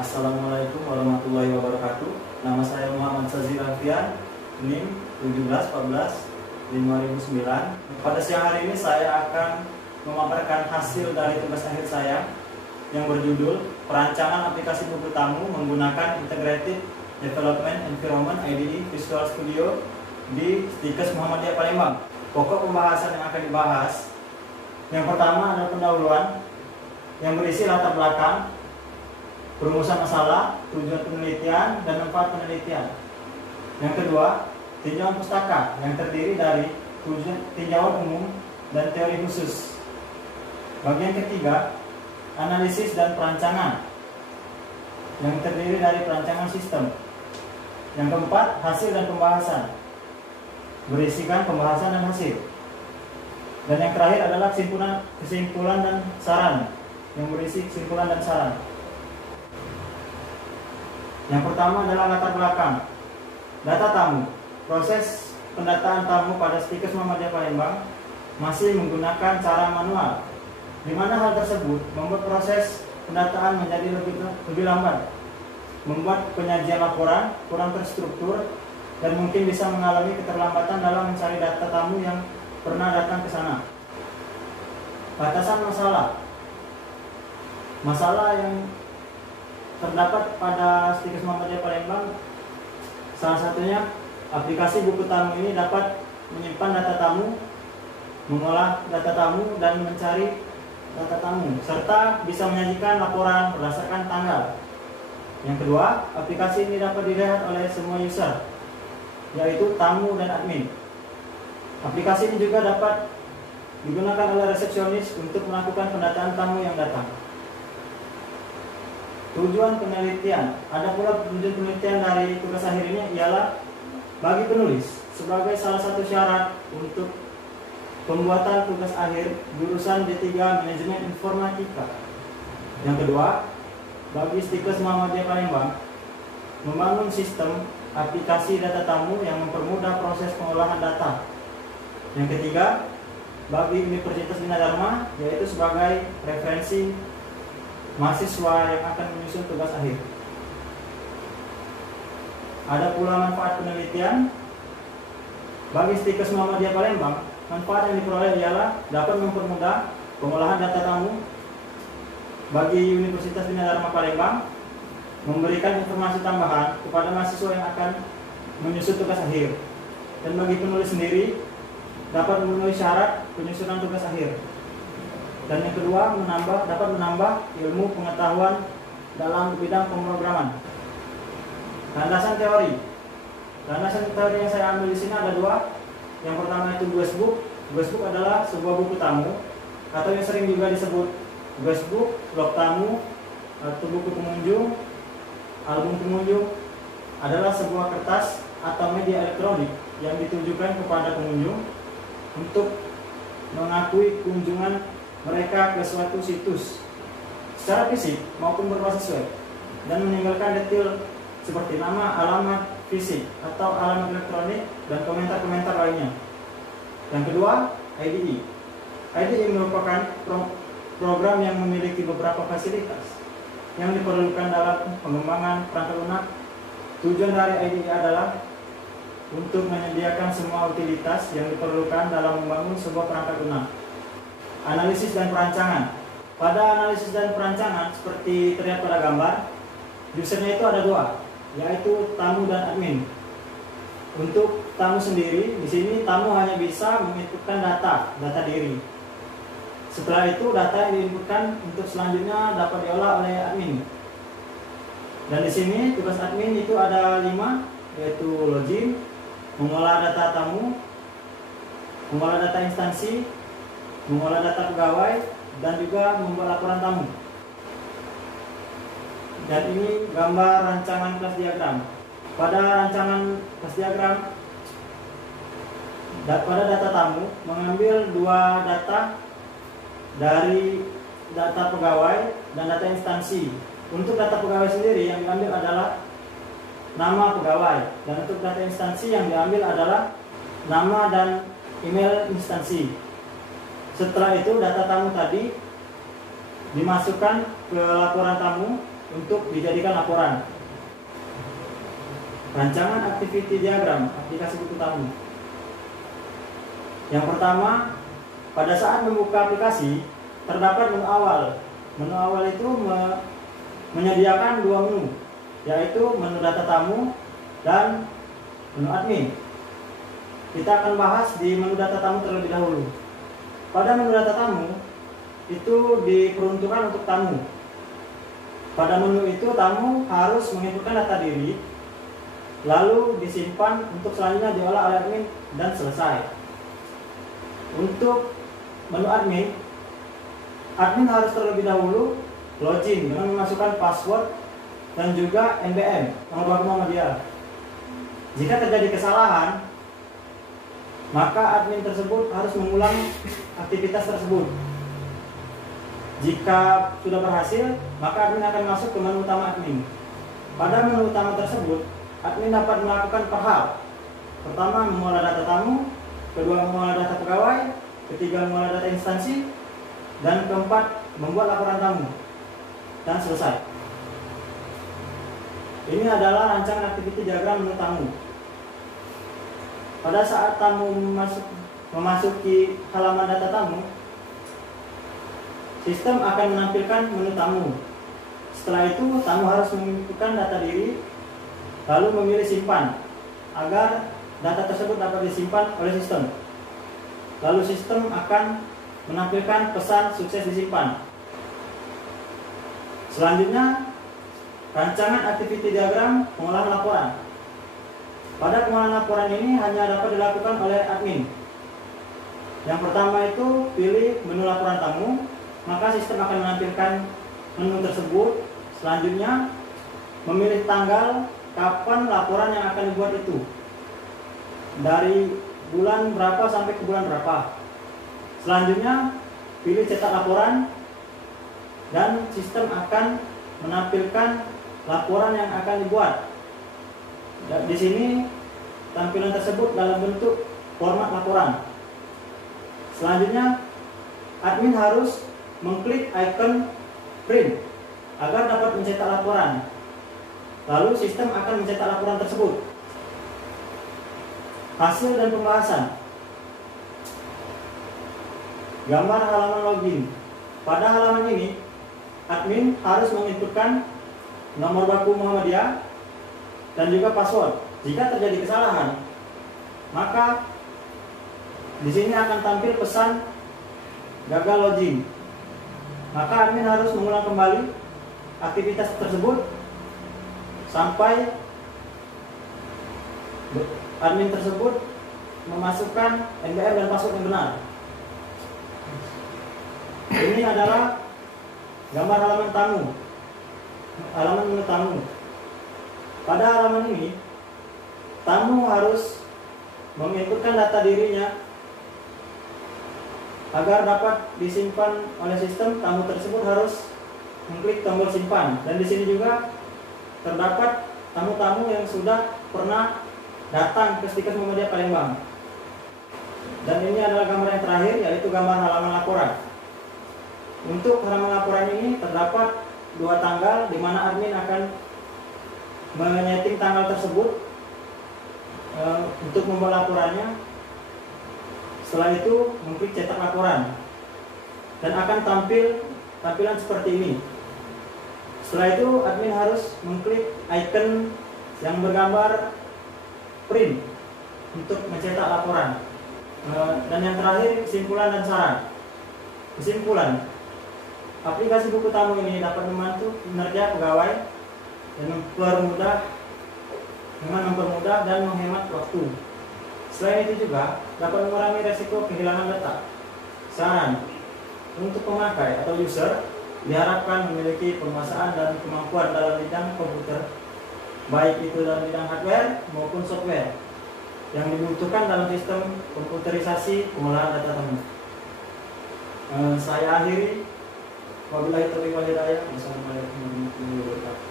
Assalamualaikum warahmatullahi wabarakatuh. Nama saya Muhammad Sazir Alfian, NIM 1714-5009. Pada siang hari ini saya akan memaparkan hasil dari tugas akhir saya yang berjudul Perancangan Aplikasi Buku Tamu menggunakan Integrated Development Environment IDE Visual Studio di Stikes Muhammadiyah Palembang. Pokok pembahasan yang akan dibahas, yang pertama adalah pendahuluan yang berisi latar belakang, perumusan masalah, tujuan penelitian, dan manfaat penelitian. Yang kedua, tinjauan pustaka yang terdiri dari tinjauan umum dan teori khusus. Bagian ketiga, analisis dan perancangan yang terdiri dari perancangan sistem. Yang keempat, hasil dan pembahasan, berisikan pembahasan dan hasil. Dan yang terakhir adalah kesimpulan dan saran, yang berisi kesimpulan dan saran. Yang pertama adalah latar belakang. Data tamu. Proses pendataan tamu pada Stikes Muhammadiyah Palembang masih menggunakan cara manual, di mana hal tersebut membuat proses pendataan menjadi lebih lambat, membuat penyajian laporan kurang terstruktur, dan mungkin bisa mengalami keterlambatan dalam mencari data tamu yang pernah datang ke sana. Batasan masalah. Masalah yang terdapat pada Stikes Muhammadiyah Palembang, salah satunya aplikasi buku tamu ini dapat menyimpan data tamu, mengolah data tamu, dan mencari data tamu, serta bisa menyajikan laporan berdasarkan tanggal. Yang kedua, aplikasi ini dapat dilihat oleh semua user, yaitu tamu dan admin. Aplikasi ini juga dapat digunakan oleh resepsionis untuk melakukan pendataan tamu yang datang. Tujuan penelitian. Ada pula tujuan penelitian dari tugas akhir ini ialah bagi penulis sebagai salah satu syarat untuk pembuatan tugas akhir jurusan D3 Manajemen Informatika. Yang kedua, bagi Stikes Muhammadiyah Palembang membangun sistem aplikasi data tamu yang mempermudah proses pengolahan data. Yang ketiga, bagi Universitas Bina Dharma, yaitu sebagai referensi mahasiswa yang akan menyusun tugas akhir. Ada pula manfaat penelitian. Bagi Stikes Muhammadiyah Palembang, manfaat yang diperoleh ialah dapat mempermudah pengolahan data tamu. Bagi Universitas Bina Dharma Palembang, memberikan informasi tambahan kepada mahasiswa yang akan menyusun tugas akhir. Dan bagi penulis sendiri, dapat memenuhi syarat penyusunan tugas akhir. Dan yang kedua, dapat menambah ilmu pengetahuan dalam bidang pemrograman. Landasan teori. Landasan teori yang saya ambil di sini ada dua. Yang pertama itu guestbook. Guestbook adalah sebuah buku tamu, atau yang sering juga disebut guestbook, log tamu, atau buku pengunjung. Album pengunjung adalah sebuah kertas atau media elektronik yang ditujukan kepada pengunjung untuk mengakui kunjungan mereka ke suatu situs secara fisik maupun berbasis web, dan meninggalkan detail seperti nama, alamat fisik atau alamat elektronik, dan komentar-komentar lainnya. Yang kedua, IDE. IDE merupakan program yang memiliki beberapa fasilitas yang diperlukan dalam pengembangan perangkat lunak. Tujuan dari IDE adalah untuk menyediakan semua utilitas yang diperlukan dalam membangun sebuah perangkat lunak. Analisis dan perancangan. Pada analisis dan perancangan, seperti terlihat pada gambar, usernya itu ada dua, yaitu tamu dan admin. Untuk tamu sendiri, di sini tamu hanya bisa menginputkan data diri. Setelah itu, data yang diinputkan untuk selanjutnya dapat diolah oleh admin. Dan di sini tugas admin itu ada 5, yaitu login, mengolah data tamu, mengolah data instansi, mengolah data pegawai, dan juga membuat laporan tamu. Dan ini gambar rancangan kelas diagram. Pada rancangan kelas diagram, pada data tamu mengambil 2 data dari data pegawai dan data instansi. Untuk data pegawai sendiri yang diambil adalah nama pegawai, dan untuk data instansi yang diambil adalah nama dan email instansi. Setelah itu data tamu tadi dimasukkan ke laporan tamu untuk dijadikan laporan. Rancangan activity diagram aplikasi buku tamu. Yang pertama, pada saat membuka aplikasi terdapat menu awal. Menu awal itu menyediakan dua menu, yaitu menu data tamu dan menu admin. Kita akan bahas di menu data tamu terlebih dahulu. Pada menu data tamu itu diperuntukkan untuk tamu. Pada menu itu tamu harus menginputkan data diri, lalu disimpan untuk selanjutnya diolah oleh admin dan selesai. Untuk menu admin, admin harus terlebih dahulu login dengan memasukkan password dan juga NBM, nomor baku Muhammadiyah. Jika terjadi kesalahan, maka admin tersebut harus mengulang aktivitas tersebut. Jika sudah berhasil, maka admin akan masuk ke menu utama admin. Pada menu utama tersebut, admin dapat melakukan per hal. Pertama, mengolah data tamu, kedua, mengolah data pegawai, ketiga, mengolah data instansi, dan keempat, membuat laporan tamu. Dan selesai. Ini adalah rancangan activity diagram menu tamu. Pada saat tamu memasuki halaman data tamu, sistem akan menampilkan menu tamu. Setelah itu, tamu harus menginputkan data diri, lalu memilih simpan, agar data tersebut dapat disimpan oleh sistem. Lalu sistem akan menampilkan pesan sukses disimpan. Selanjutnya, rancangan activity diagram pengolahan laporan. Pada pengolahan laporan ini hanya dapat dilakukan oleh admin. Yang pertama itu pilih menu laporan tamu, maka sistem akan menampilkan menu tersebut. Selanjutnya, memilih tanggal kapan laporan yang akan dibuat itu, dari bulan berapa sampai ke bulan berapa. Selanjutnya, pilih cetak laporan, dan sistem akan menampilkan laporan yang akan dibuat. Dan di sini tampilan tersebut dalam bentuk format laporan. Selanjutnya, admin harus mengklik icon print agar dapat mencetak laporan. Lalu sistem akan mencetak laporan tersebut. Hasil dan pembahasan. Gambar halaman login. Pada halaman ini, admin harus menginputkan nomor baku Muhammadiyah dan juga password. Jika terjadi kesalahan, maka di sini akan tampil pesan gagal login. Maka admin harus mengulang kembali aktivitas tersebut sampai admin tersebut memasukkan NBM dan password yang benar. Ini adalah gambar halaman tamu, halaman menu tamu. Pada halaman ini, tamu harus menginputkan data dirinya agar dapat disimpan oleh sistem. Tamu tersebut harus mengklik tombol simpan. Dan di sini juga terdapat tamu-tamu yang sudah pernah datang ke Stikes Muhammadiyah Palembang. Dan ini adalah gambar yang terakhir, yaitu gambar halaman laporan. Untuk halaman laporan ini terdapat dua tanggal, di mana admin akan menyeting tanggal tersebut untuk membuat laporannya. Setelah itu mengklik cetak laporan dan akan tampil tampilan seperti ini. Setelah itu admin harus mengklik icon yang bergambar print untuk mencetak laporan. Dan yang terakhir, kesimpulan dan saran. Kesimpulan, aplikasi buku tamu ini dapat membantu kinerja pegawai dan mempermudah dan menghemat waktu. Selain itu juga dapat mengurangi resiko kehilangan data. Saran, untuk pemakai atau user diharapkan memiliki penguasaan dan kemampuan dalam bidang komputer, baik itu dalam bidang hardware maupun software yang dibutuhkan dalam sistem komputerisasi pengolahan data tamu. Saya akhiri. Wabillahi taufiq wal hidayah. Wassalamualaikum warahmatullahi wabarakatuh.